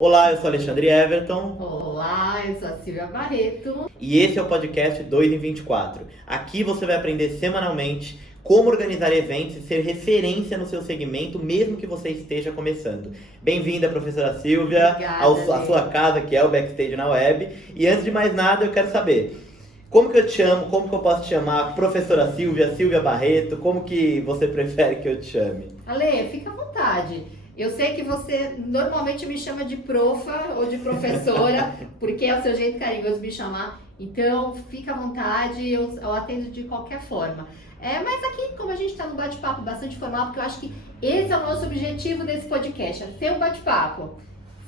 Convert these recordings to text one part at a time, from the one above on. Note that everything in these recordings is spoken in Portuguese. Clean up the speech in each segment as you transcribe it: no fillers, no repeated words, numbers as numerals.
Olá, eu sou Alexandre Everton. Olá, eu sou a Silvia Barreto. E esse é o podcast 2 em 24. Aqui você vai aprender semanalmente como organizar eventos e ser referência no seu segmento, mesmo que você esteja começando. Bem-vinda, professora Silvia, à sua casa, que é o Backstage na Web. E antes de mais nada, eu quero saber, como que eu te chamo, como que eu posso te chamar? Professora Silvia, Silvia Barreto, como que você prefere que eu te chame? Ale, fica à vontade. Eu sei que você normalmente me chama de profa ou de professora, porque é o seu jeito carinhoso de me chamar. Então, fica à vontade, eu atendo de qualquer forma. Mas aqui, como a gente está num bate-papo bastante formal, porque eu acho que esse é o nosso objetivo desse podcast, é ser um bate-papo.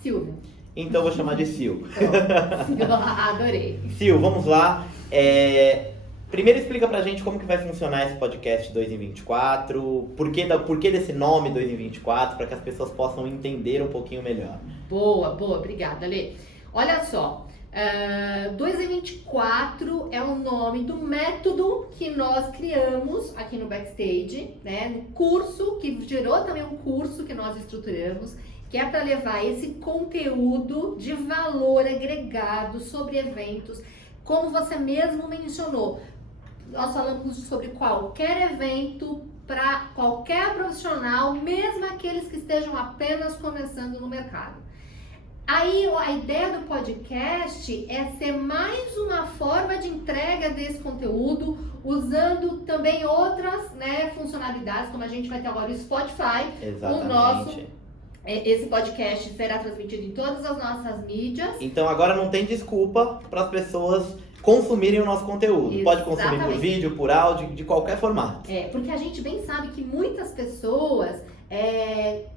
Silvia. Então, eu vou chamar de Sil. Adorei. Sil, vamos lá. Primeiro explica pra gente como que vai funcionar esse podcast 2 em 24, por que desse nome 2 em 24, para que as pessoas possam entender um pouquinho melhor. Boa, obrigada, Ale. Olha só, 2 em 24 é o nome do método que nós criamos aqui no Backstage, né? No curso, que gerou também um curso que nós estruturamos, que é para levar esse conteúdo de valor agregado sobre eventos, como você mesmo mencionou. Nós falamos sobre qualquer evento, para qualquer profissional, mesmo aqueles que estejam apenas começando no mercado. Aí a ideia do podcast é ser mais uma forma de entrega desse conteúdo, usando também outras, funcionalidades, como a gente vai ter agora o Spotify. Exatamente. Esse podcast será transmitido em todas as nossas mídias. Então agora não tem desculpa para as pessoas consumirem o nosso conteúdo. Exatamente. Pode consumir por vídeo, por áudio, de qualquer formato. Porque a gente bem sabe que muitas pessoas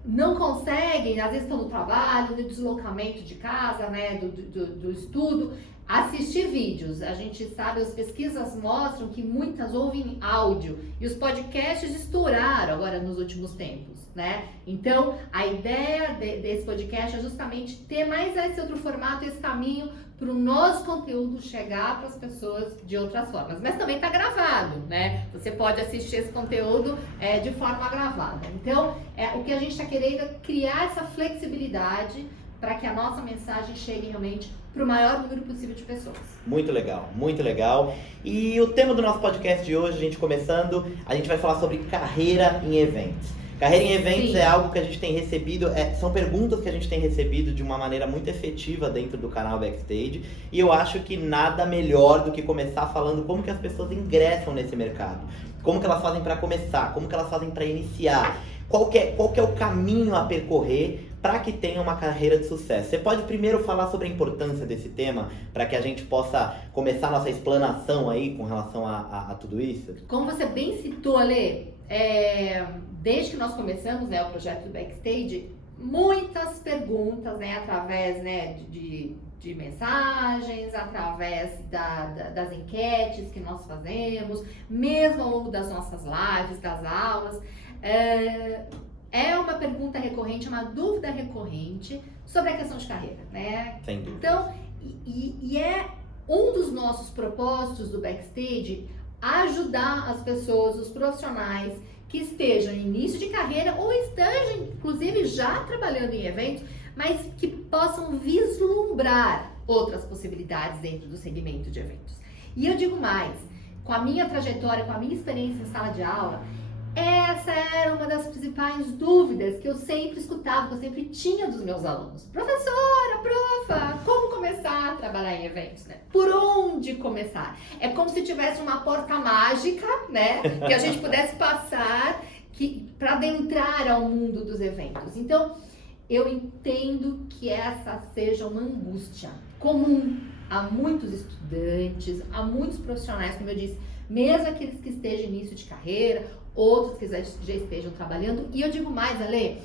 não conseguem, às vezes estão no trabalho, no deslocamento de casa, do estudo, assistir vídeos. A gente sabe, as pesquisas mostram que muitas ouvem áudio e os podcasts estouraram agora nos últimos tempos, né? Então, a ideia desse podcast é justamente ter mais esse outro formato, esse caminho para o nosso conteúdo chegar para as pessoas de outras formas. Mas também está gravado, né? Você pode assistir esse conteúdo de forma gravada. Então, o que a gente está querendo é criar essa flexibilidade para que a nossa mensagem chegue realmente para o maior número possível de pessoas. Muito legal, muito legal. E o tema do nosso podcast de hoje, a gente começando, a gente vai falar sobre carreira em eventos. Carreira em eventos Sim. É algo que a gente tem recebido, são perguntas que a gente tem recebido de uma maneira muito efetiva dentro do canal Backstage, e eu acho que nada melhor do que começar falando como que as pessoas ingressam nesse mercado, como que elas fazem para começar, como que elas fazem para iniciar, qual que é o caminho a percorrer para que tenha uma carreira de sucesso. Você pode primeiro falar sobre a importância desse tema, para que a gente possa começar a nossa explanação aí com relação a tudo isso? Como você bem citou, Ale, desde que nós começamos o projeto do Backstage, muitas perguntas, através de mensagens, através das enquetes que nós fazemos, mesmo ao longo das nossas lives, das aulas. É uma pergunta recorrente, uma dúvida recorrente sobre a questão de carreira, né? Sem dúvida. Então, e é um dos nossos propósitos do Backstage ajudar as pessoas, os profissionais que estejam em início de carreira ou estejam, inclusive, já trabalhando em eventos, mas que possam vislumbrar outras possibilidades dentro do segmento de eventos. E eu digo mais, com a minha trajetória, com a minha experiência em sala de aula, essa era uma das principais dúvidas que eu sempre escutava, que eu sempre tinha dos meus alunos. Professora, profa, como começar a trabalhar em eventos, né? Por onde começar? É como se tivesse uma porta mágica, né? Que a gente pudesse passar para adentrar ao mundo dos eventos. Então, eu entendo que essa seja uma angústia comum a muitos estudantes, a muitos profissionais, como eu disse, mesmo aqueles que estejam em início de carreira, outros que já estejam trabalhando. E eu digo mais, Ale,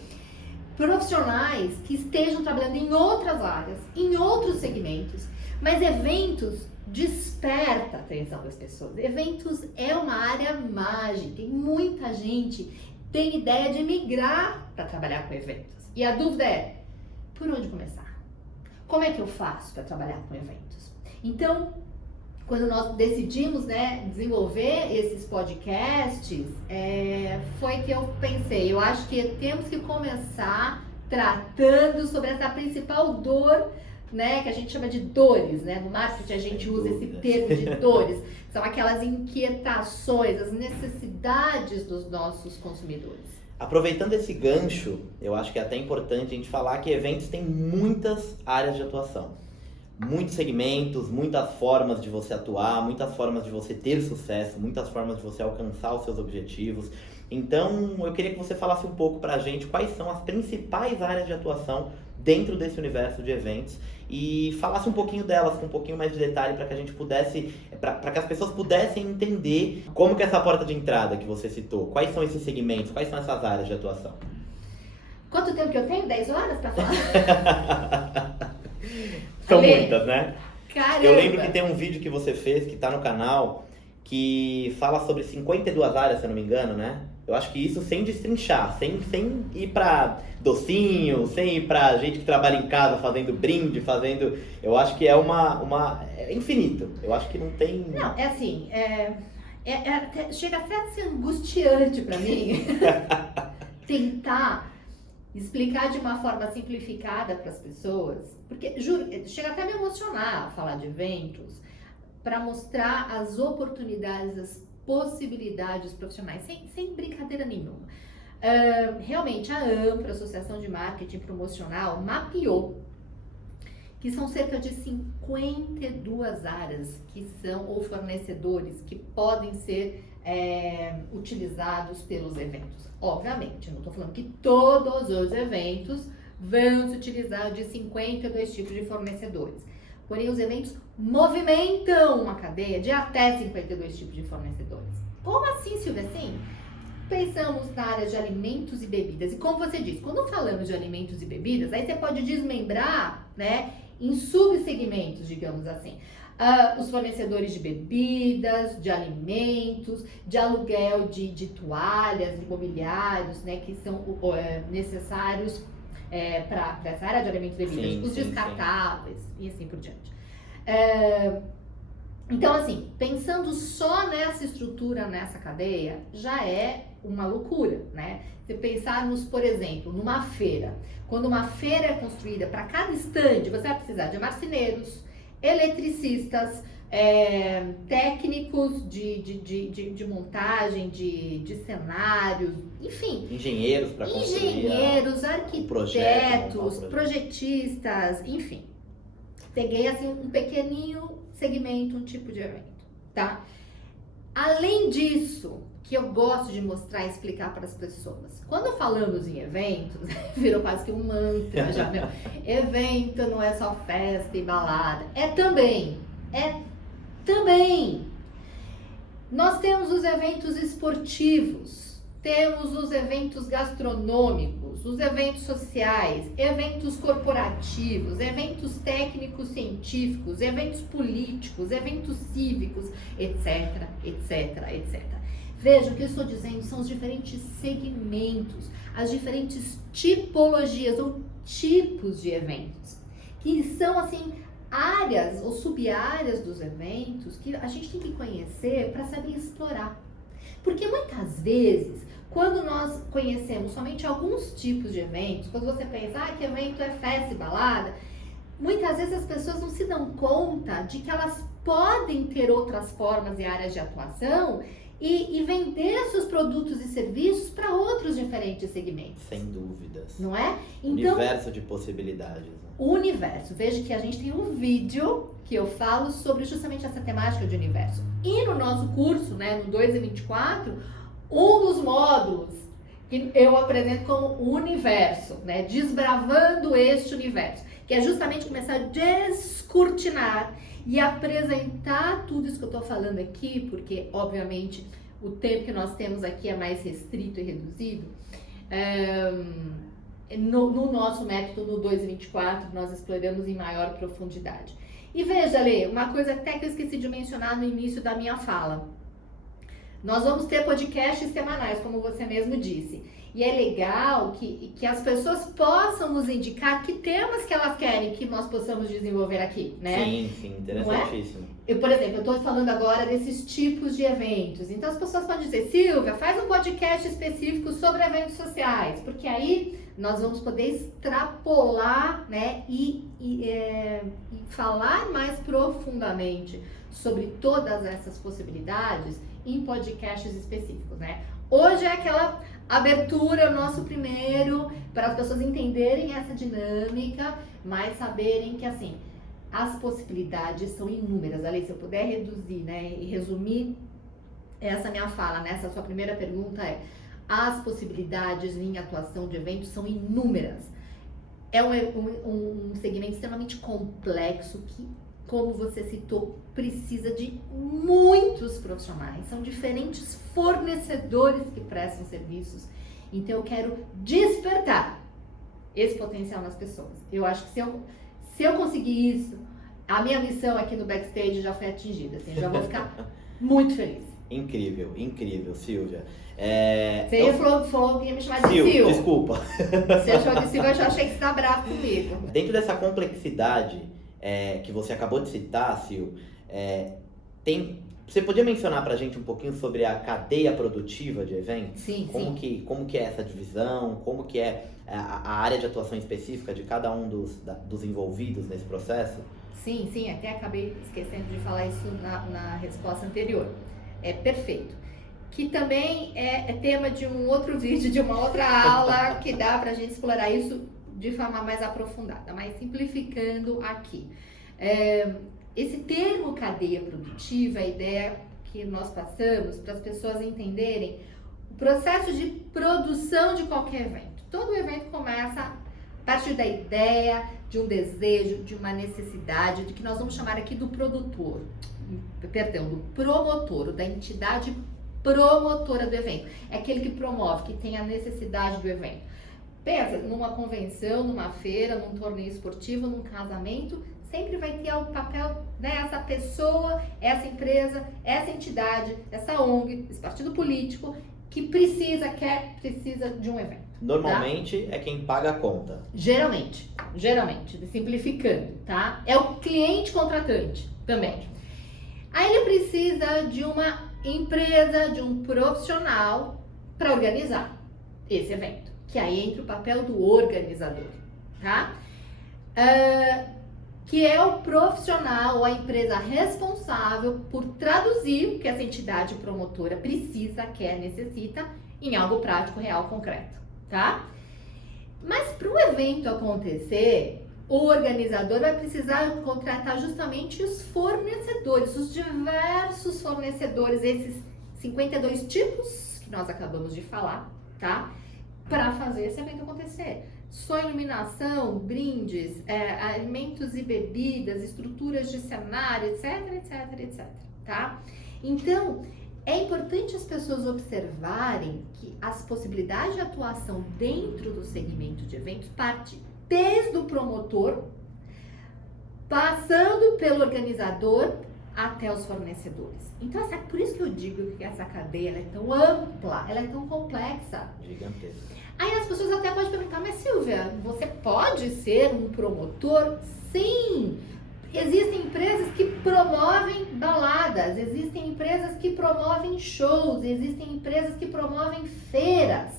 profissionais que estejam trabalhando em outras áreas, em outros segmentos, mas eventos desperta a atenção das pessoas. Eventos é uma área mágica, tem muita gente tem ideia de migrar para trabalhar com eventos. E a dúvida é, por onde começar? Como é que eu faço para trabalhar com eventos? Então, quando nós decidimos desenvolver esses podcasts, foi que eu pensei, eu acho que temos que começar tratando sobre essa principal dor, né, que a gente chama de dores, né? No marketing a gente usa esse termo de dores. São aquelas inquietações, as necessidades dos nossos consumidores. Aproveitando esse gancho, eu acho que é até importante a gente falar que eventos têm muitas áreas de atuação. Muitos segmentos, muitas formas de você atuar, muitas formas de você ter sucesso, muitas formas de você alcançar os seus objetivos. Então, eu queria que você falasse um pouco pra gente quais são as principais áreas de atuação dentro desse universo de eventos e falasse um pouquinho delas com um pouquinho mais de detalhe para que a gente pudesse, para que as pessoas pudessem entender como que é essa porta de entrada que você citou, quais são esses segmentos, quais são essas áreas de atuação. Quanto tempo que eu tenho? 10 horas para falar? São muitas, né? Caramba! Eu lembro que tem um vídeo que você fez, que tá no canal, que fala sobre 52 áreas, se eu não me engano, né? Eu acho que isso sem destrinchar, sem ir pra docinho, sem ir pra gente que trabalha em casa fazendo brinde, fazendo... Eu acho que é é infinito. Eu acho que não tem... Não, é assim, chega até a ser angustiante pra mim tentar explicar de uma forma simplificada para as pessoas, porque, juro, chega até a me emocionar falar de eventos, para mostrar as oportunidades, as possibilidades profissionais, sem brincadeira nenhuma. Realmente, a AMPRO, Associação de Marketing Promocional, mapeou que são cerca de 52 áreas que são, ou fornecedores, que podem ser utilizados pelos eventos. Obviamente, não estou falando que todos os eventos vão se utilizar de 52 tipos de fornecedores. Porém, os eventos movimentam uma cadeia de até 52 tipos de fornecedores. Como assim, Silvia? Sim. Pensamos na área de alimentos e bebidas. E como você disse, quando falamos de alimentos e bebidas, aí você pode desmembrar, né, em subsegmentos, digamos assim. Os fornecedores de bebidas, de alimentos, de aluguel de toalhas, de mobiliários, né, que são necessários para essa área de alimentos e bebidas, os descartáveis e assim por diante. Então, assim, pensando só nessa estrutura, nessa cadeia, já é uma loucura, né? Se pensarmos, por exemplo, numa feira, quando uma feira é construída, para cada estande, você vai precisar de marceneiros, eletricistas, técnicos de montagem, de cenários, enfim. Engenheiros para construir. Engenheiros, arquitetos, projetistas, enfim. Peguei assim um pequeninho segmento, um tipo de evento, tá? Além disso, que eu gosto de mostrar e explicar para as pessoas. Quando falamos em eventos, virou quase que um mantra já, meu. Evento não é só festa e balada. É também. Nós temos os eventos esportivos, temos os eventos gastronômicos, os eventos sociais, eventos corporativos, eventos técnicos científicos, eventos políticos, eventos cívicos, etc, etc, etc. Vejam, o que eu estou dizendo são os diferentes segmentos, as diferentes tipologias ou tipos de eventos, que são, assim, áreas ou sub-áreas dos eventos que a gente tem que conhecer para saber explorar. Porque muitas vezes, quando nós conhecemos somente alguns tipos de eventos, quando você pensa, que evento é festa e balada, muitas vezes as pessoas não se dão conta de que elas podem ter outras formas e áreas de atuação e vender seus produtos e serviços para outros diferentes segmentos. Sem dúvidas. Não é? Então, universo de possibilidades. Né? O universo. Veja que a gente tem um vídeo que eu falo sobre justamente essa temática de universo. E no nosso curso, né, no 2 e 24, um dos módulos que eu apresento como universo, né, desbravando este universo, que é justamente começar a descortinar e apresentar tudo isso que eu estou falando aqui, porque, obviamente, o tempo que nós temos aqui é mais restrito e reduzido. No nosso método, no 2 e 24, nós exploramos em maior profundidade. E veja, Lê, uma coisa até que eu esqueci de mencionar no início da minha fala. Nós vamos ter podcasts semanais, como você mesmo disse. E é legal que as pessoas possam nos indicar que temas que elas querem que nós possamos desenvolver aqui, né? Sim, interessantíssimo. Por exemplo, eu estou falando agora desses tipos de eventos. Então as pessoas podem dizer, Silvia, faz um podcast específico sobre eventos sociais, porque aí nós vamos poder extrapolar, né, e falar mais profundamente sobre todas essas possibilidades em podcasts específicos, né? Hoje é aquela abertura, o nosso primeiro, para as pessoas entenderem essa dinâmica, mas saberem que, assim, as possibilidades são inúmeras. Ali, se eu puder reduzir, né, e resumir essa minha fala, né, essa sua primeira pergunta as possibilidades em atuação de eventos são inúmeras. É um segmento extremamente complexo que, como você citou, precisa de muitos profissionais. São diferentes fornecedores que prestam serviços. Então, eu quero despertar esse potencial nas pessoas. Eu acho que se eu conseguir isso, a minha missão aqui no Backstage já foi atingida. Assim, eu já vou ficar muito feliz. Incrível, incrível, Silvia. Você falou que ia me chamar de Sil. Sil. Desculpa. Você achou de Sil, eu já achei que você tá bravo comigo. Dentro dessa complexidade que você acabou de citar, Sil, você podia mencionar pra gente um pouquinho sobre a cadeia produtiva de eventos? Sim, como que é essa divisão? Como que é a área de atuação específica de cada um dos envolvidos nesse processo? Sim, até acabei esquecendo de falar isso na resposta anterior. É perfeito. Que também é tema de um outro vídeo, de uma outra aula, que dá pra gente explorar isso de forma mais aprofundada, mas simplificando aqui. Esse termo cadeia produtiva, a ideia que nós passamos para as pessoas entenderem o processo de produção de qualquer evento. Todo evento começa a partir da ideia, de um desejo, de uma necessidade, de que nós vamos chamar aqui do promotor, da entidade promotora do evento. É aquele que promove, que tem a necessidade do evento. Pensa numa convenção, numa feira, num torneio esportivo, num casamento, sempre vai ter o papel, né, essa pessoa, essa empresa, essa entidade, essa ONG, esse partido político que precisa de um evento. Normalmente é quem paga a conta. Geralmente, simplificando, tá? É o cliente contratante também. Aí ele precisa de uma empresa, de um profissional para organizar esse evento, que aí entra o papel do organizador, tá? Que é o profissional ou a empresa responsável por traduzir o que essa entidade promotora precisa, quer, necessita em algo prático, real, concreto, tá? Mas para o evento acontecer, o organizador vai precisar contratar justamente os fornecedores, os diversos fornecedores, esses 52 tipos que nós acabamos de falar, tá? Para fazer esse evento acontecer. Só iluminação, brindes, alimentos e bebidas, estruturas de cenário, etc, tá? Então, é importante as pessoas observarem que as possibilidades de atuação dentro do segmento de eventos partem desde o promotor, passando pelo organizador até os fornecedores. Então, por isso que eu digo que essa cadeia ela é tão ampla, ela é tão complexa. Gigantesca. Aí as pessoas até podem perguntar, mas Silvia, você pode ser um promotor? Sim! Existem empresas que promovem baladas, existem empresas que promovem shows, existem empresas que promovem feiras.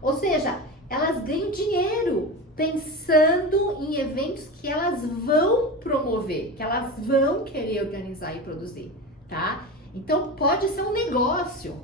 Ou seja, elas ganham dinheiro pensando em eventos que elas vão promover, que elas vão querer organizar e produzir, tá? Então pode ser um negócio,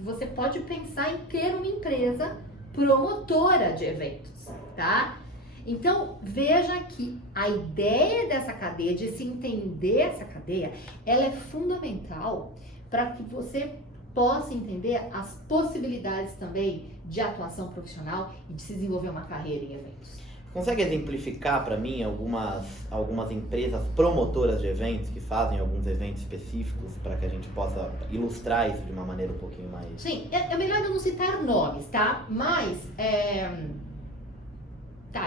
você pode pensar em ter uma empresa promotora de eventos, tá? Então veja que a ideia dessa cadeia, de se entender essa cadeia, ela é fundamental para que você possa entender as possibilidades também de atuação profissional e de se desenvolver uma carreira em eventos. Consegue exemplificar para mim algumas empresas promotoras de eventos que fazem alguns eventos específicos para que a gente possa ilustrar isso de uma maneira um pouquinho mais... Sim, é melhor eu não citar nomes, tá? Mas,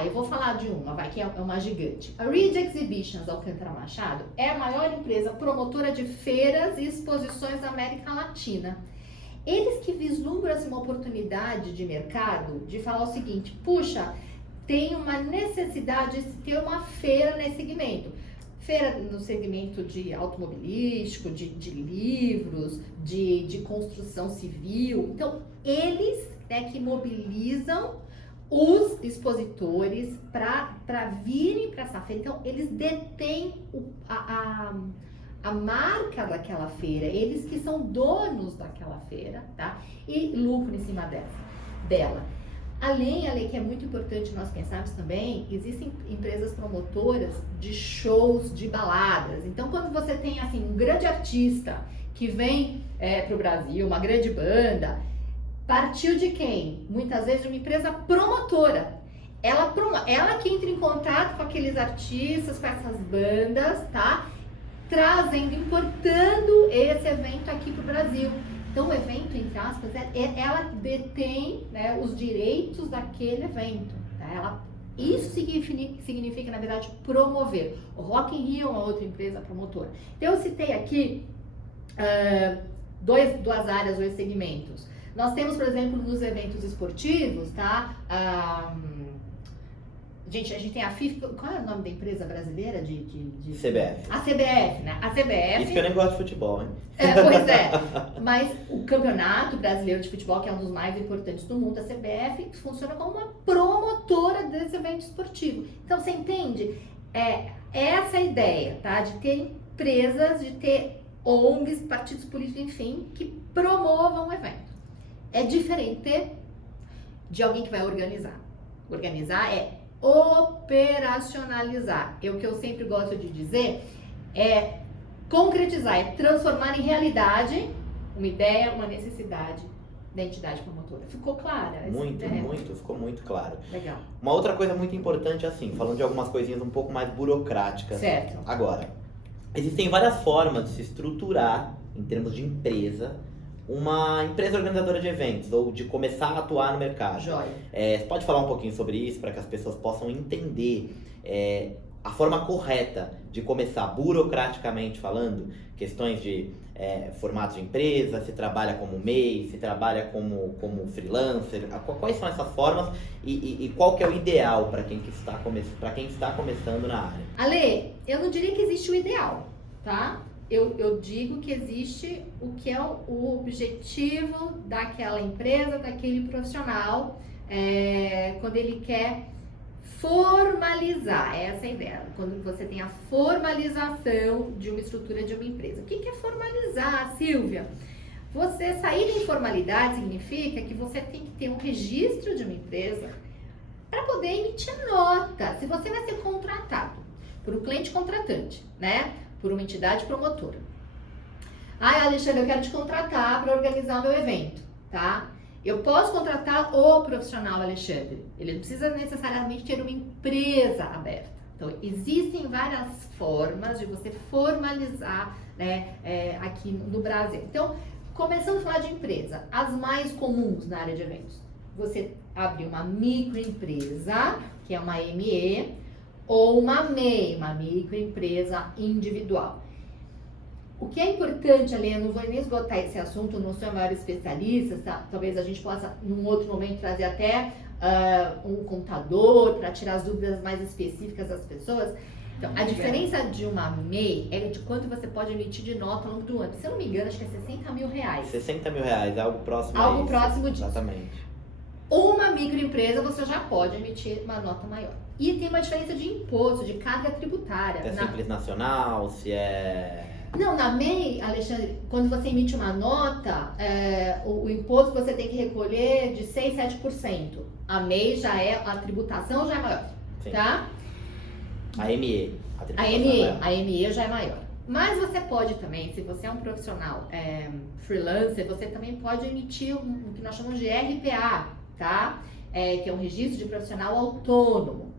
eu vou falar de uma, que é uma gigante. A Reed Exhibitions Alcântara Machado é a maior empresa promotora de feiras e exposições da América Latina. Eles que vislumbram assim, uma oportunidade de mercado de falar o seguinte, puxa, tem uma necessidade de ter uma feira nesse segmento. Feira no segmento de automobilístico, de livros, de construção civil. Então, eles que mobilizam os expositores para virem para essa feira. Então, eles detêm a marca daquela feira, eles que são donos daquela feira, tá? E lucro em cima dela. Além que é muito importante nós pensarmos também, existem empresas promotoras de shows, de baladas. Então, quando você tem, assim, um grande artista que vem para o Brasil, uma grande banda, partiu de quem? Muitas vezes de uma empresa promotora. Ela que entra em contato com aqueles artistas, com essas bandas, tá? Trazendo, importando esse evento aqui para o Brasil. Então, o evento, entre aspas, ela detém, né, os direitos daquele evento. Tá? Isso significa, na verdade, promover. O Rock in Rio é uma outra empresa promotora. Então, eu citei aqui duas áreas, dois segmentos. Nós temos, por exemplo, nos eventos esportivos, tá? A gente tem a FIFA, qual é o nome da empresa brasileira de... CBF. A CBF, né? A CBF... Isso que eu nem gosto de futebol, hein? Pois é, mas o Campeonato Brasileiro de Futebol, que é um dos mais importantes do mundo, a CBF funciona como uma promotora desse evento esportivo. Então, você entende? Essa ideia, tá? De ter empresas, de ter ONGs, partidos políticos, enfim, que promovam o evento. É diferente de alguém que vai organizar. Organizar é operacionalizar. O que eu sempre gosto de dizer é concretizar, é transformar em realidade uma ideia, uma necessidade da entidade promotora. Ficou clara? Ficou muito claro. Legal. Uma outra coisa muito importante, assim, falando de algumas coisinhas um pouco mais burocráticas. Certo. Agora, existem várias formas de se estruturar, em termos de empresa, uma empresa organizadora de eventos, ou de começar a atuar no mercado. Joia. Você pode falar um pouquinho sobre isso, para que as pessoas possam entender a forma correta de começar, burocraticamente falando, questões de formato de empresa, se trabalha como MEI, se trabalha como freelancer, quais são essas formas e qual que é o ideal para quem está começando na área? Ale, eu não diria que existe o ideal, tá? Eu digo que existe o que é o objetivo daquela empresa, daquele profissional, quando ele quer formalizar, essa é a ideia, quando você tem a formalização de uma estrutura de uma empresa. O que é formalizar, Silvia? Você sair da informalidade significa que você tem que ter um registro de uma empresa para poder emitir nota, se você vai ser contratado por um cliente contratante, né? Por uma entidade promotora. Alexandre, eu quero te contratar para organizar o meu evento, tá? Eu posso contratar o profissional, Alexandre. Ele não precisa necessariamente ter uma empresa aberta. Então, existem várias formas de você formalizar, né, aqui no Brasil. Então, começando a falar de empresa, as mais comuns na área de eventos. Você abre uma microempresa, que é uma ME, ou uma MEI, uma microempresa individual. O que é importante, ali, eu não vou nem esgotar esse assunto, não sou a maior especialista, tá? Talvez a gente possa, num outro momento, trazer até um contador para tirar as dúvidas mais específicas das pessoas. Então, a diferença de uma MEI é de quanto você pode emitir de nota ao longo do ano. Se eu não me engano, acho que é R$60 mil. R$60 mil, algo próximo algo disso. Próximo disso. Exatamente. Uma microempresa, você já pode emitir uma nota maior. E tem uma diferença de imposto, de carga tributária. É Simples Nacional, se é... Não, na MEI, Alexandre, quando você emite uma nota, o imposto que você tem que recolher de 6%, 7%. A MEI a tributação já é maior, Sim. Tá? A ME. A ME já é maior. Mas você pode também, se você é um profissional freelancer, você também pode emitir o que nós chamamos de RPA, tá? Que é um registro de profissional autônomo.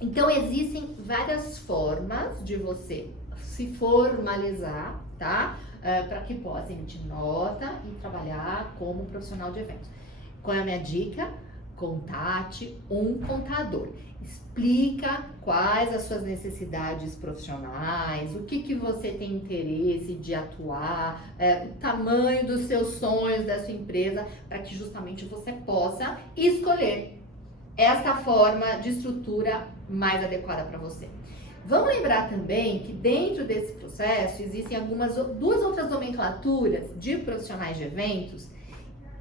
Então, existem várias formas de você se formalizar, tá? Para que possa emitir nota e trabalhar como profissional de eventos. Qual é a minha dica? Contate um contador. Explica quais as suas necessidades profissionais, o que você tem interesse de atuar, o tamanho dos seus sonhos da sua empresa, para que justamente você possa escolher esta forma de estrutura mais adequada para você. Vamos lembrar também que dentro desse processo existem duas outras nomenclaturas de profissionais de eventos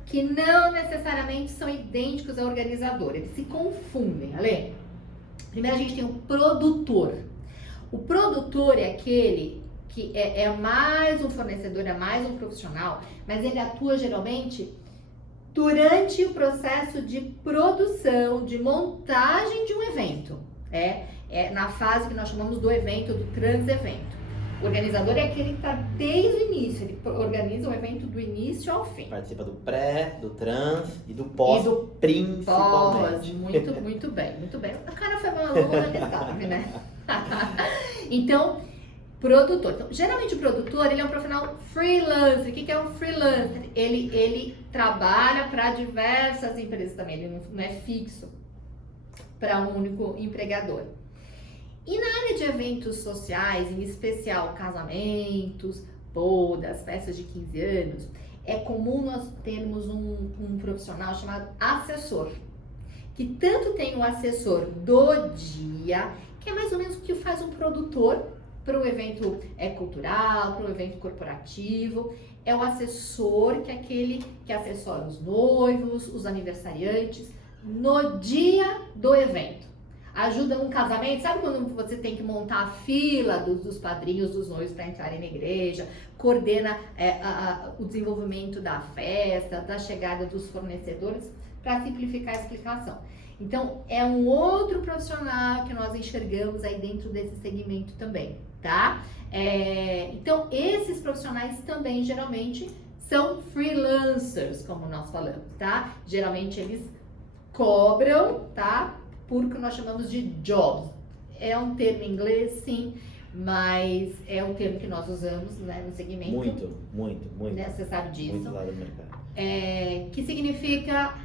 que não necessariamente são idênticos ao organizador. Eles se confundem, Ale. Primeiro a gente tem o produtor. O produtor é aquele que é mais um fornecedor, é mais um profissional, mas ele atua geralmente durante o processo de produção, de montagem de um evento. É na fase que nós chamamos do evento, do trans-evento. O organizador é aquele que está desde o início, ele organiza o evento do início ao fim. Participa do pré, do trans e do pós, principalmente. Muito bem, muito bem. O cara foi maluco, ele sabe, né? Então, produtor. Então, geralmente o produtor, ele é um profissional freelancer. O que é um freelancer? Ele trabalha para diversas empresas também, ele não é fixo para um único empregador. E na área de eventos sociais, em especial casamentos, bodas, festas de 15 anos, é comum nós termos um profissional chamado assessor, que tanto tem o assessor do dia, que é mais ou menos o que faz um produtor para um evento cultural, para um evento corporativo. É o assessor, que é aquele que assessora os noivos, os aniversariantes, no dia do evento. Ajuda um casamento, sabe quando você tem que montar a fila dos padrinhos, dos noivos para entrarem na igreja, coordena o desenvolvimento da festa, da chegada dos fornecedores, para simplificar a explicação. Então, é um outro profissional que nós enxergamos aí dentro desse segmento também, tá? Então, esses profissionais também, geralmente, são freelancers, como nós falamos, tá? Geralmente, eles cobram, tá? Por que nós chamamos de jobs. É um termo em inglês, sim, mas é um termo que nós usamos, né, no segmento. Muito. Né, você sabe disso. Muito lá do mercado. Que significa,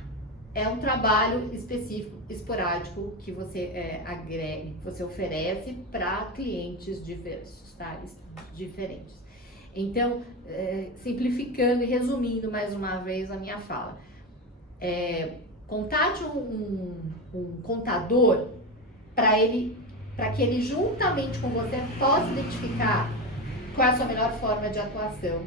é um trabalho específico, esporádico, que você agrega, que você oferece para clientes diversos, tá? Diferentes. Então, simplificando e resumindo mais uma vez a minha fala. Contate um contador para que ele juntamente com você possa identificar qual é a sua melhor forma de atuação,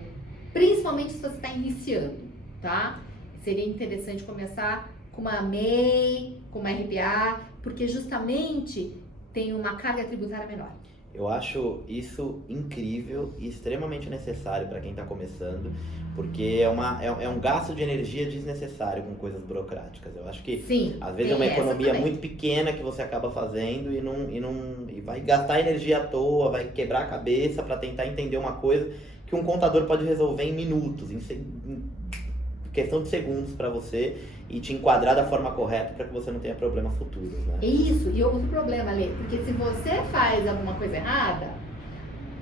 principalmente se você está iniciando, tá? Seria interessante começar com uma MEI, com uma RPA, porque justamente tem uma carga tributária menor. Eu acho isso incrível e extremamente necessário para quem está começando, porque é um gasto de energia desnecessário com coisas burocráticas. Eu acho que, sim, às vezes, é uma economia muito pequena que você acaba fazendo e vai gastar energia à toa, vai quebrar a cabeça para tentar entender uma coisa que um contador pode resolver em minutos, em questão de segundos para você e te enquadrar da forma correta para que você não tenha problemas futuros, né? Isso, e outro problema, Lê, porque se você faz alguma coisa errada,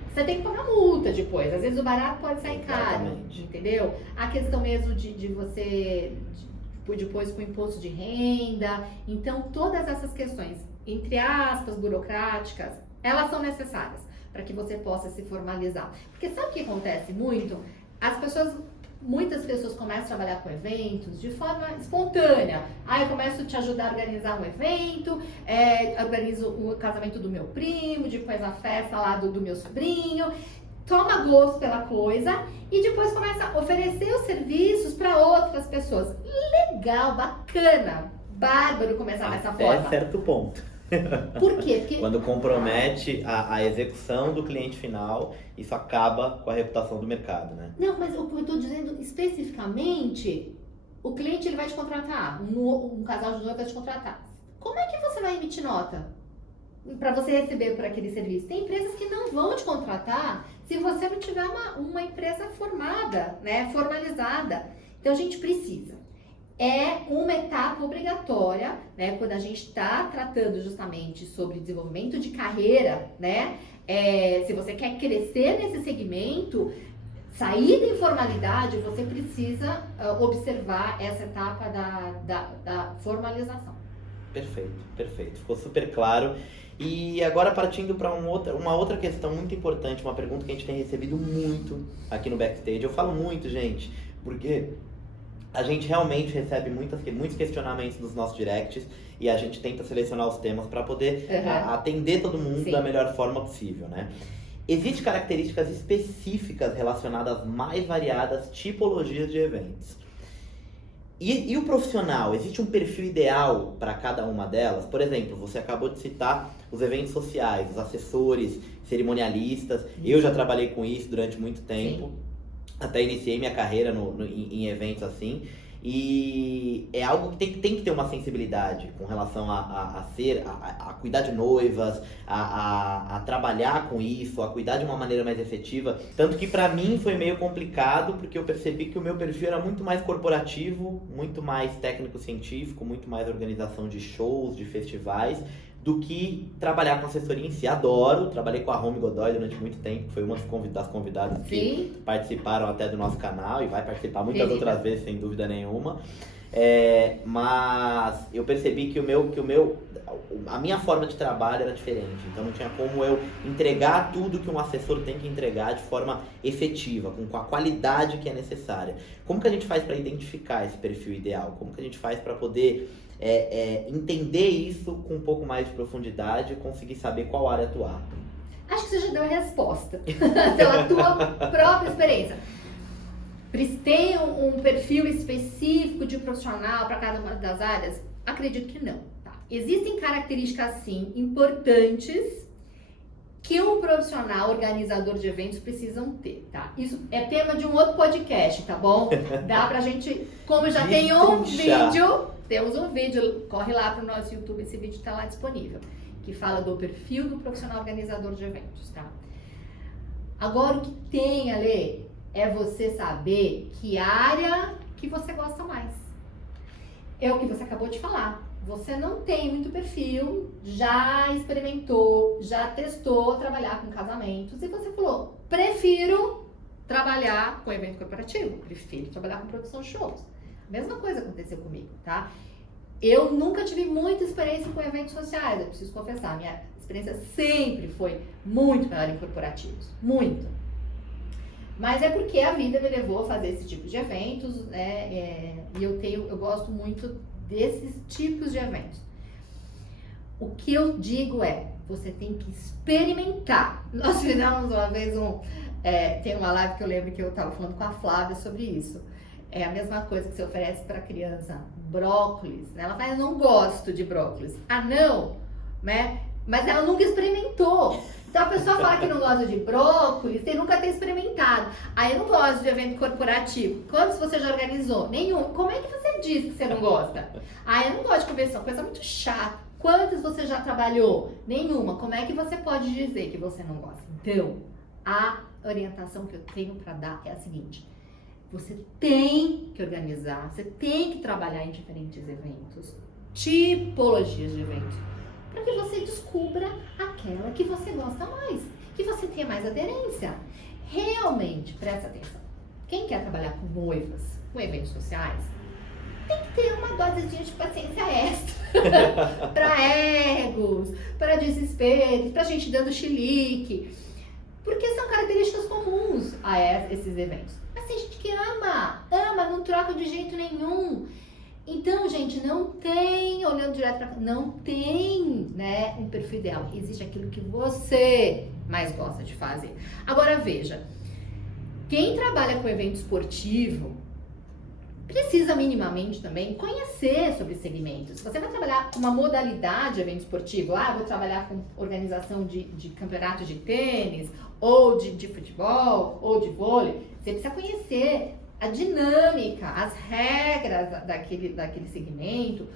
você tem que pagar multa depois. Às vezes o barato pode sair caro, entendeu? A questão mesmo de você, depois com o imposto de renda. Então, todas essas questões, entre aspas, burocráticas, elas são necessárias para que você possa se formalizar. Porque sabe o que acontece muito? Muitas pessoas começam a trabalhar com eventos de forma espontânea. Eu começo a te ajudar a organizar um evento, organizo o casamento do meu primo, depois a festa lá do meu sobrinho, toma gosto pela coisa e depois começa a oferecer os serviços para outras pessoas. Legal, bacana, bárbaro começar dessa forma. Até certo ponto. Por quê? Porque quando compromete a execução do cliente final, isso acaba com a reputação do mercado, né? Não, mas o que eu estou dizendo especificamente, o cliente ele vai te contratar, um casal de noivos vai te contratar. Como é que você vai emitir nota para você receber por aquele serviço? Tem empresas que não vão te contratar se você não tiver uma empresa formada, né, formalizada. Então a gente precisa. É uma etapa obrigatória, né, quando a gente está tratando justamente sobre desenvolvimento de carreira, né, se você quer crescer nesse segmento, sair da informalidade, você precisa observar essa etapa da formalização. Perfeito, ficou super claro. E agora partindo para uma outra questão muito importante, uma pergunta que a gente tem recebido muito aqui no Backstage. Eu falo muito, gente, porque a gente realmente recebe muitos questionamentos nos nossos directs e a gente tenta selecionar os temas para poder atender todo mundo Sim. da melhor forma possível, né? Existem características específicas relacionadas às mais variadas tipologias de eventos. E o profissional, existe um perfil ideal para cada uma delas? Por exemplo, você acabou de citar os eventos sociais, os assessores, cerimonialistas. Eu já trabalhei com isso durante muito tempo. Sim. Até iniciei minha carreira em eventos assim. E é algo que tem que ter uma sensibilidade com relação a cuidar de noivas, a trabalhar com isso, a cuidar de uma maneira mais efetiva. Tanto que pra mim foi meio complicado, porque eu percebi que o meu perfil era muito mais corporativo, muito mais técnico-científico, muito mais organização de shows, de festivais, do que trabalhar com assessoria em si. Adoro, trabalhei com a Home Godoy durante muito tempo, foi uma das convidadas que participaram até do nosso canal e vai participar muitas outras vezes, sem dúvida nenhuma. Mas eu percebi que a minha forma de trabalho era diferente, então não tinha como eu entregar tudo que um assessor tem que entregar de forma efetiva, com a qualidade que é necessária. Como que a gente faz para identificar esse perfil ideal? Como que a gente faz para poder entender isso com um pouco mais de profundidade e conseguir saber qual área atuar? Acho que você já deu a resposta pela tua própria experiência. Tem um perfil específico de profissional para cada uma das áreas? Acredito que não. Tá? Existem características, sim, importantes que um profissional organizador de eventos precisam ter, tá? Isso é tema de um outro podcast, tá bom? Dá pra gente, como já tem um vídeo, temos um vídeo, corre lá pro nosso YouTube, esse vídeo tá lá disponível, que fala do perfil do profissional organizador de eventos, tá? Agora, o que tem, Ale, é você saber que área que você gosta mais. É o que você acabou de falar. Você não tem muito perfil, já experimentou, já testou trabalhar com casamentos e você falou, prefiro trabalhar com evento corporativo, prefiro trabalhar com produção de shows. A mesma coisa aconteceu comigo, tá? Eu nunca tive muita experiência com eventos sociais, eu preciso confessar, minha experiência sempre foi muito maior em corporativos, muito. Mas é porque a vida me levou a fazer esse tipo de eventos, né? E eu gosto muito desses tipos de eventos. O que eu digo é, você tem que experimentar. Nós fizemos uma vez tem uma live que eu lembro que eu estava falando com a Flávia sobre isso. É a mesma coisa que você oferece para criança, brócolis, né? Ela fala, eu não gosto de brócolis. Ah, não? Né? Mas ela nunca experimentou. Então a pessoa fala que não gosta de brócolis sem nunca ter experimentado. Aí eu não gosto de evento corporativo. Quantos você já organizou? Nenhum. Como é que você diz que você não gosta? Ah, eu não gosto de convenção, coisa muito chata. Quantas você já trabalhou? Nenhuma. Como é que você pode dizer que você não gosta? Então, a orientação que eu tenho para dar é a seguinte. Você tem que organizar, você tem que trabalhar em diferentes eventos, tipologias de eventos, para que você descubra aquela que você gosta mais, que você tenha mais aderência. Realmente, presta atenção. Quem quer trabalhar com noivas, com eventos sociais, tem que ter uma dosezinha de paciência extra para egos, para desespero, para gente dando chilique, porque são características comuns a esses eventos. Mas tem gente que ama, não troca de jeito nenhum. Então, gente, não tem, olhando direto pra cá, não tem, né, um perfil ideal. Existe aquilo que você mais gosta de fazer. Agora, veja, quem trabalha com evento esportivo precisa minimamente também conhecer sobre segmentos. Se você vai trabalhar com uma modalidade de evento esportivo, vou trabalhar com organização de campeonatos de tênis, ou de futebol, ou de vôlei, você precisa conhecer a dinâmica, as regras daquele segmento,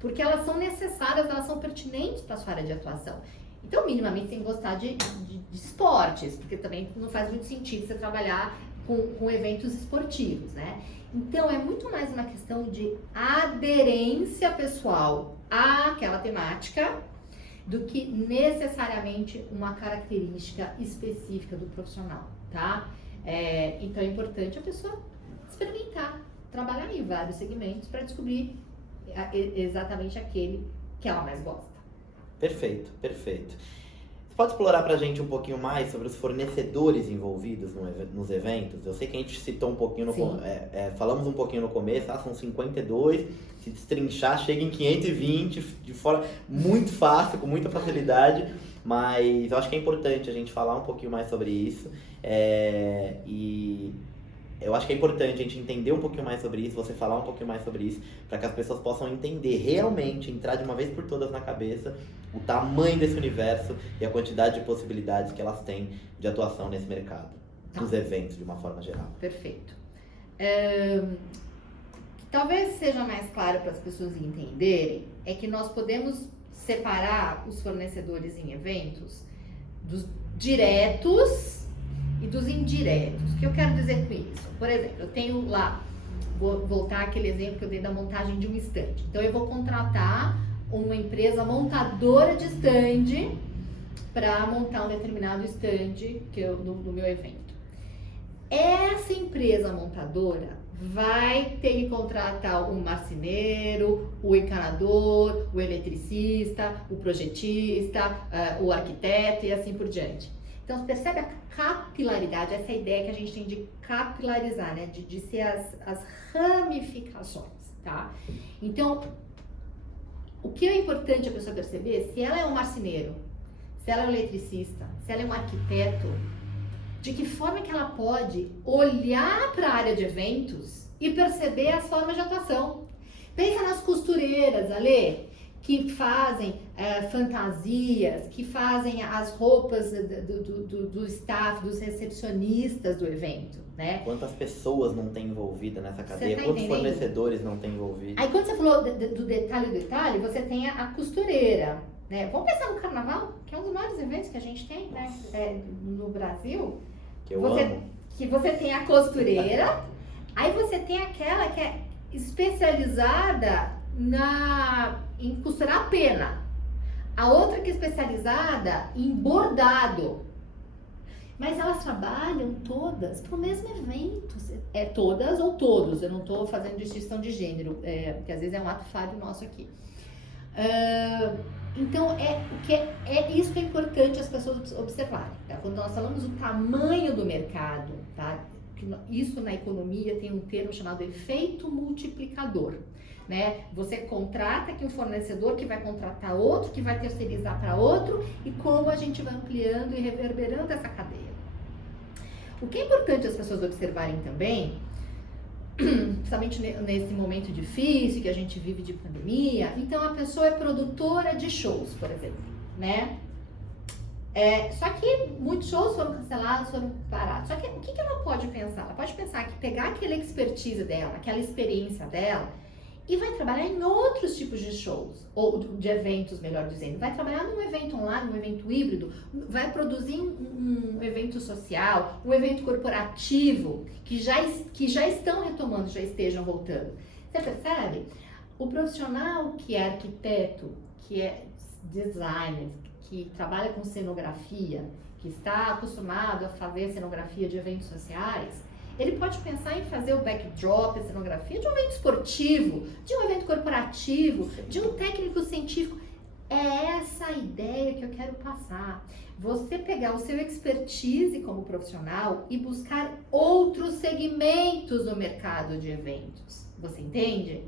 porque elas são necessárias, elas são pertinentes para a sua área de atuação. Então, minimamente, tem que gostar de esportes, porque também não faz muito sentido você trabalhar com eventos esportivos, né? Então, é muito mais uma questão de aderência pessoal àquela temática do que necessariamente uma característica específica do profissional, tá? Então, é importante a pessoa experimentar, trabalhar em vários segmentos para descobrir exatamente aquele que ela mais gosta. Perfeito, perfeito. Você pode explorar pra gente um pouquinho mais sobre os fornecedores envolvidos nos eventos? Eu sei que a gente citou um pouquinho, falamos um pouquinho no começo, são 52, se destrinchar chega em 520 de forma muito fácil, com muita facilidade, mas eu acho que é importante a gente falar um pouquinho mais sobre isso. E eu acho que é importante a gente entender um pouquinho mais sobre isso, você falar um pouquinho mais sobre isso, para que as pessoas possam entender realmente, entrar de uma vez por todas na cabeça o tamanho desse universo e a quantidade de possibilidades que elas têm de atuação nesse mercado, dos eventos de uma forma geral. Perfeito. Talvez seja mais claro para as pessoas entenderem, é que nós podemos separar os fornecedores em eventos dos diretos e dos indiretos. O que eu quero dizer com isso? Por exemplo, eu tenho lá, vou voltar àquele exemplo que eu dei da montagem de um stand. Então eu vou contratar uma empresa montadora de stand para montar um determinado stand no meu evento. Essa empresa montadora vai ter que contratar o marceneiro, o encanador, o eletricista, o projetista, o arquiteto e assim por diante. Então, você percebe a capilaridade, essa ideia que a gente tem de capilarizar, né? De ser as ramificações, tá? Então, o que é importante a pessoa perceber, se ela é um marceneiro, se ela é um eletricista, se ela é um arquiteto, de que forma que ela pode olhar para a área de eventos e perceber as formas de atuação. Pensa nas costureiras, Ale, que fazem fantasias, que fazem as roupas do staff, dos recepcionistas do evento, né? Quantas pessoas não tem envolvida nessa cadeia? Tá Quantos entendendo? Fornecedores não tem envolvidos? Aí quando você falou do detalhe, você tem a costureira, né? Vamos pensar no carnaval, que é um dos maiores eventos que a gente tem, né? No Brasil. Que eu amo. Que você tem a costureira, aí você tem aquela que é especializada em costurar a pena. A outra que é especializada em bordado. Mas elas trabalham todas para o mesmo evento. Todas ou todos, eu não estou fazendo distinção de gênero, porque às vezes é um ato falho nosso aqui. Então, é isso que é importante as pessoas observarem. Tá? Quando nós falamos do tamanho do mercado, tá? Isso na economia tem um termo chamado efeito multiplicador. Né? Você contrata aqui um fornecedor que vai contratar outro, que vai terceirizar para outro, e como a gente vai ampliando e reverberando essa cadeia. O que é importante as pessoas observarem também, principalmente nesse momento difícil que a gente vive de pandemia, então a pessoa é produtora de shows, por exemplo, né? Só que muitos shows foram cancelados, foram parados. Só que o que ela pode pensar? Ela pode pensar que pegar aquela expertise dela, aquela experiência dela, e vai trabalhar em outros tipos de shows, ou de eventos, melhor dizendo. Vai trabalhar num evento online, num evento híbrido, vai produzir um evento social, um evento corporativo, que já estão retomando, já estejam voltando. Você percebe? O profissional que é arquiteto, que é designer, que trabalha com cenografia, que está acostumado a fazer cenografia de eventos sociais, ele pode pensar em fazer o backdrop, a cenografia de um evento esportivo, de um evento corporativo, de um técnico científico. É essa a ideia que eu quero passar. Você pegar o seu expertise como profissional e buscar outros segmentos no mercado de eventos. Você entende?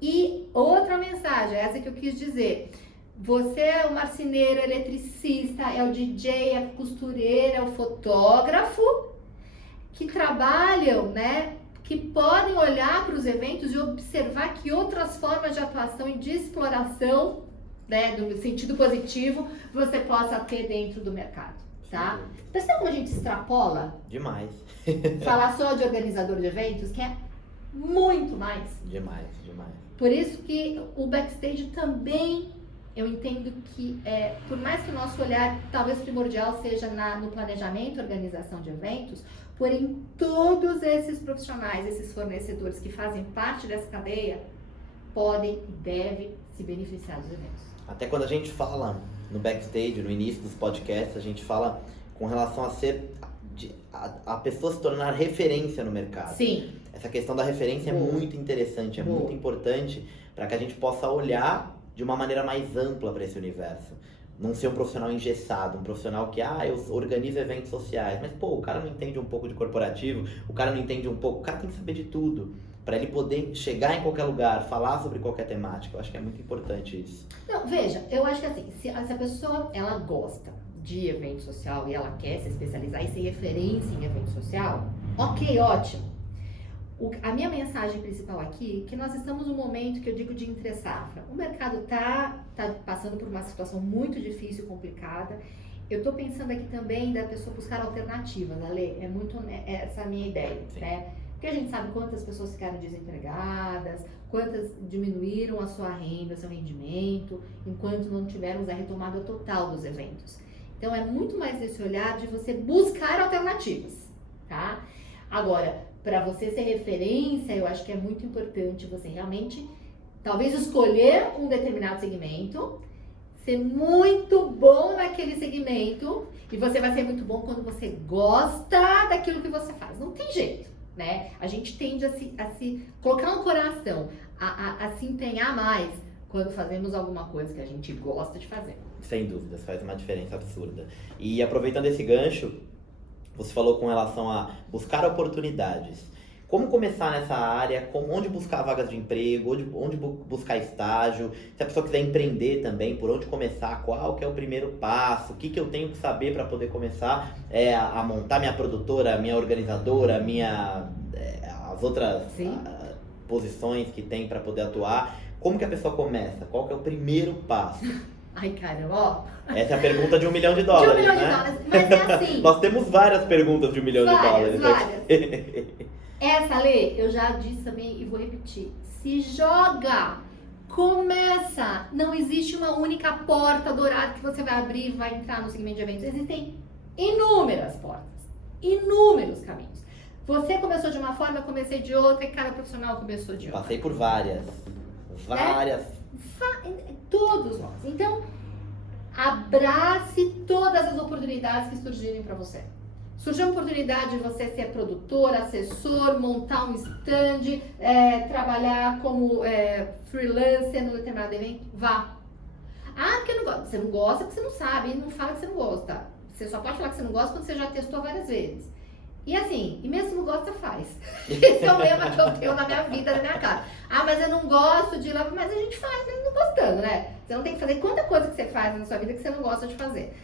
E outra mensagem, essa que eu quis dizer. Você é o marceneiro, é o eletricista, é o DJ, é a costureira, é o fotógrafo, que trabalham, né, que podem olhar para os eventos e observar que outras formas de atuação e de exploração, né, do sentido positivo, você possa ter dentro do mercado, tá? Percebe como a gente extrapola? Demais. Falar só de organizador de eventos, que é muito mais. Demais. Por isso que o backstage também, eu entendo que, por mais que o nosso olhar talvez primordial seja no planejamento e organização de eventos, porém todos esses profissionais, esses fornecedores que fazem parte dessa cadeia, podem e devem se beneficiar dos eventos. Até quando a gente fala no backstage, no início dos podcasts, a gente fala com relação a pessoa se tornar referência no mercado. Sim. Essa questão da referência é muito interessante, é muito importante para que a gente possa olhar de uma maneira mais ampla para esse universo. Não ser um profissional engessado, um profissional que, eu organizo eventos sociais, mas, o cara não entende um pouco de corporativo, o cara não entende um pouco, o cara tem que saber de tudo, para ele poder chegar em qualquer lugar, falar sobre qualquer temática. Eu acho que é muito importante isso. Não, veja, eu acho que assim, se a pessoa, ela gosta de evento social e ela quer se especializar e ser referência em evento social, ok, ótimo. A minha mensagem principal aqui é que nós estamos num momento que eu digo de entre-safra. O mercado tá passando por uma situação muito difícil e complicada. Eu estou pensando aqui também da pessoa buscar alternativas, Ale. É muito essa a minha ideia, né? Porque a gente sabe quantas pessoas ficaram desempregadas, quantas diminuíram a sua renda, seu rendimento, enquanto não tivermos a retomada total dos eventos. Então, é muito mais esse olhar de você buscar alternativas, tá? Agora, para você ser referência, eu acho que é muito importante você realmente, talvez, escolher um determinado segmento, ser muito bom naquele segmento, e você vai ser muito bom quando você gosta daquilo que você faz. Não tem jeito, né? A gente tende a se colocar no coração, a se empenhar mais quando fazemos alguma coisa que a gente gosta de fazer. Sem dúvidas, faz uma diferença absurda. E aproveitando esse gancho, você falou com relação a buscar oportunidades. Como começar nessa área? Onde buscar vagas de emprego? Onde buscar estágio? Se a pessoa quiser empreender também, por onde começar? Qual que é o primeiro passo? O que eu tenho que saber para poder começar a montar minha produtora, minha organizadora, as outras posições que tem para poder atuar? Como que a pessoa começa? Qual que é o primeiro passo? Ai, caramba, ó. Essa é a pergunta de $1 milhão, né? De $1 milhão, mas é assim. Nós temos várias perguntas de $1 milhão. Várias. Essa, Lê, eu já disse também e vou repetir. Se joga, começa. Não existe uma única porta dourada que você vai abrir e vai entrar no segmento de eventos. Existem inúmeras portas, inúmeros caminhos. Você começou de uma forma, eu comecei de outra e cada profissional começou de outra. Passei por várias. Todos nós. Então, abrace todas as oportunidades que surgirem para você. Surgiu a oportunidade de você ser produtor, assessor, montar um stand, trabalhar como freelancer no determinado evento, vá. Ah, porque eu não gosto. Você não gosta porque você não sabe, e não fala que você não gosta. Você só pode falar que você não gosta quando você já testou várias vezes. E assim, e mesmo se não gosta, faz. Esse é o lema que eu tenho na minha vida, na minha casa. Ah, mas eu não gosto de ir lá, mas a gente faz mesmo não gostando, né? Você não tem que fazer quanta coisa que você faz na sua vida que você não gosta de fazer.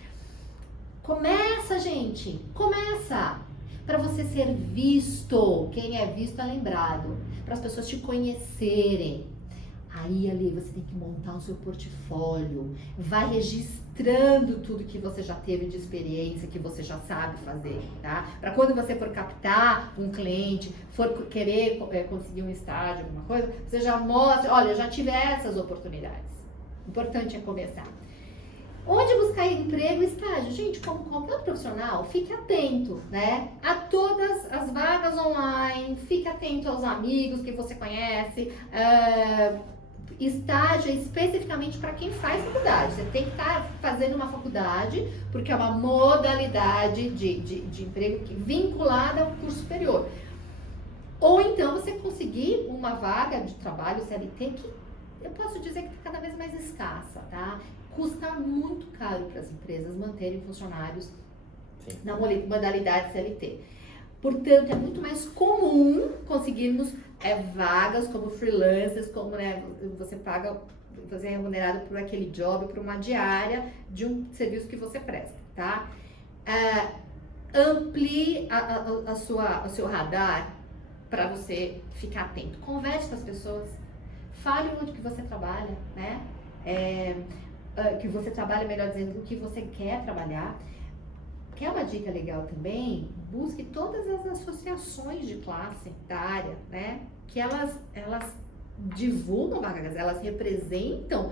Começa, gente, começa. Para você ser visto, quem é visto é lembrado. Para as pessoas te conhecerem. Aí, ali, você tem que montar o seu portfólio. Vai registrando tudo que você já teve de experiência, que você já sabe fazer, tá? Para quando você for captar um cliente, for querer conseguir um estágio, alguma coisa, você já mostra, olha, eu já tive essas oportunidades. O importante é começar. Onde buscar emprego e estágio? Gente, como qualquer profissional, fique atento, né? A todas as vagas online, fique atento aos amigos que você conhece. Estágio é especificamente para quem faz faculdade. Você tem que estar fazendo uma faculdade, porque é uma modalidade de emprego vinculada ao curso superior. Ou então você conseguir uma vaga de trabalho CLT que eu posso dizer que está cada vez mais escassa, tá? Custa muito caro para as empresas manterem funcionários na modalidade CLT. Portanto, é muito mais comum conseguirmos vagas como freelancers, como você é remunerado por aquele job, por uma diária de um serviço que você presta, tá? Amplie o seu radar para você ficar atento. Converse com as pessoas, fale onde que você trabalha, né? Que você trabalha, melhor dizendo, o que você quer trabalhar. Quer uma dica legal também? Busque todas as associações de classe da área, né? Que elas divulgam vagas, elas representam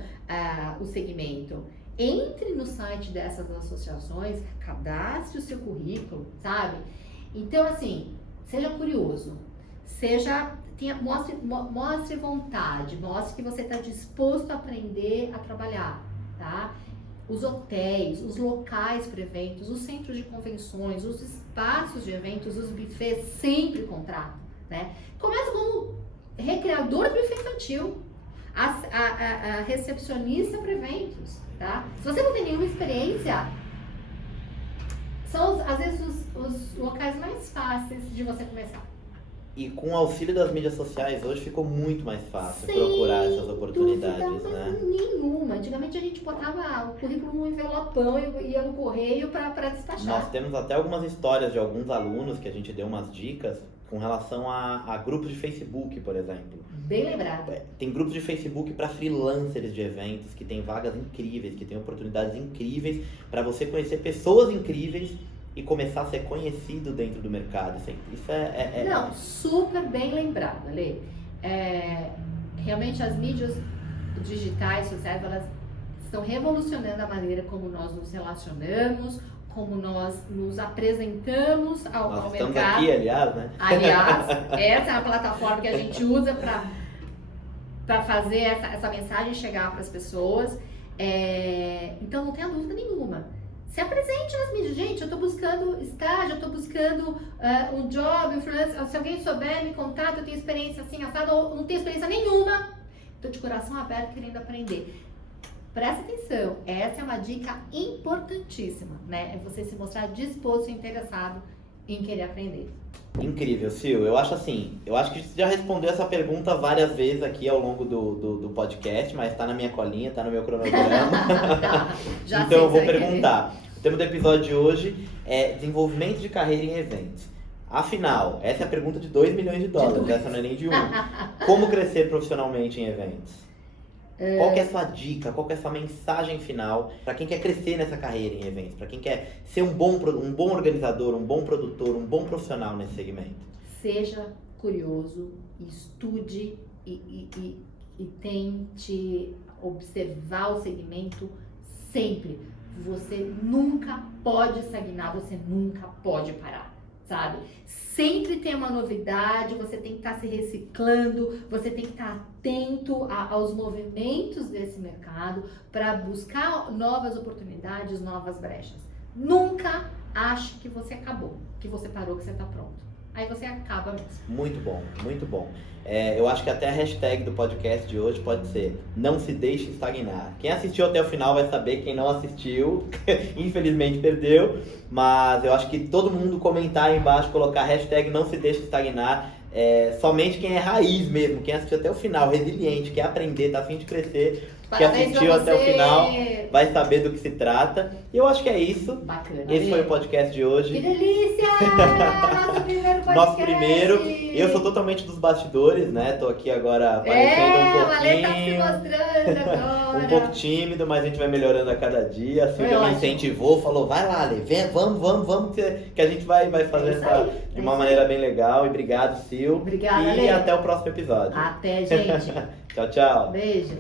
o segmento. Entre no site dessas associações, cadastre o seu currículo, sabe? Então, assim, seja curioso, mostre vontade, mostre que você está disposto a aprender a trabalhar, tá? Os hotéis, os locais para eventos, os centros de convenções, os espaços de eventos, os buffets sempre contratam, né? Começa como recreador de buffet infantil, a recepcionista para eventos, tá? Se você não tem nenhuma experiência, são às vezes os locais mais fáceis de você começar. E com o auxílio das mídias sociais, hoje ficou muito mais fácil procurar essas oportunidades, né? Nenhuma. Antigamente a gente botava o currículo no envelopão e ia no correio para despachar. Nós temos até algumas histórias de alguns alunos que a gente deu umas dicas. com relação a grupos de Facebook, por exemplo. Bem lembrado. Tem grupos de Facebook para freelancers de eventos, que tem vagas incríveis, que tem oportunidades incríveis para você conhecer pessoas incríveis e começar a ser conhecido dentro do mercado. Isso Não, super bem lembrado, Ale. Realmente as mídias digitais, sociais, elas estão revolucionando a maneira como nós nos relacionamos, como nós nos apresentamos ao Nós mercado. estamos aqui, aliás, né? Aliás, essa é a plataforma que a gente usa para fazer essa mensagem chegar para as pessoas. Então não tenha dúvida nenhuma. Se apresente nas mídias. Gente, eu estou buscando estágio, eu estou buscando um job, um freelance. Se alguém souber, me contata, eu tenho experiência assim, assado, ou não tenho experiência nenhuma. Estou de coração aberto querendo aprender. Presta atenção, essa é uma dica importantíssima, né? É você se mostrar disposto e interessado em querer aprender. Incrível, Sil. Eu acho que você já respondeu essa pergunta várias vezes aqui ao longo do podcast, mas tá na minha colinha, tá no meu cronograma. Tá, já então eu vou sei, perguntar. O tema do episódio de hoje é desenvolvimento de carreira em eventos. Afinal, essa é a pergunta de $2 milhões, essa não é nem de 1. Como crescer profissionalmente em eventos? Qual que é a sua dica, qual que é a sua mensagem final para quem quer crescer nessa carreira em eventos, para quem quer ser um bom organizador, um bom produtor, um bom profissional nesse segmento? Seja curioso, estude e tente observar o segmento sempre. Você nunca pode estagnar, você nunca pode parar, sabe? Sempre tem uma novidade, você tem que estar se reciclando, você tem que estar atento aos movimentos desse mercado para buscar novas oportunidades, novas brechas. Nunca ache que você acabou, que você parou, que você está pronto. Aí você acaba mesmo. Muito bom, muito bom. Eu acho que até a hashtag do podcast de hoje pode ser não se deixe estagnar. Quem assistiu até o final vai saber, quem não assistiu, infelizmente perdeu. Mas eu acho que todo mundo comentar aí embaixo, colocar hashtag não se deixe estagnar. Somente quem é raiz mesmo, quem assistiu até o final, resiliente, quer aprender, tá a fim de crescer, que assistiu até o final, vai saber do que se trata. E eu acho que é isso. Bacana. Esse foi o podcast de hoje. Que delícia! Nosso primeiro podcast. Nosso primeiro. Eu sou totalmente dos bastidores, né? Tô aqui agora aparecendo um pouquinho. O Ale tá se mostrando agora. Um pouco tímido, mas a gente vai melhorando a cada dia. A Silvia me incentivou, falou, vai lá, Ale, vamos, que a gente vai fazer de uma maneira bem legal. E obrigado, Sil. Obrigada, E Ale. até o próximo episódio. Até, gente. Tchau, tchau. Beijo.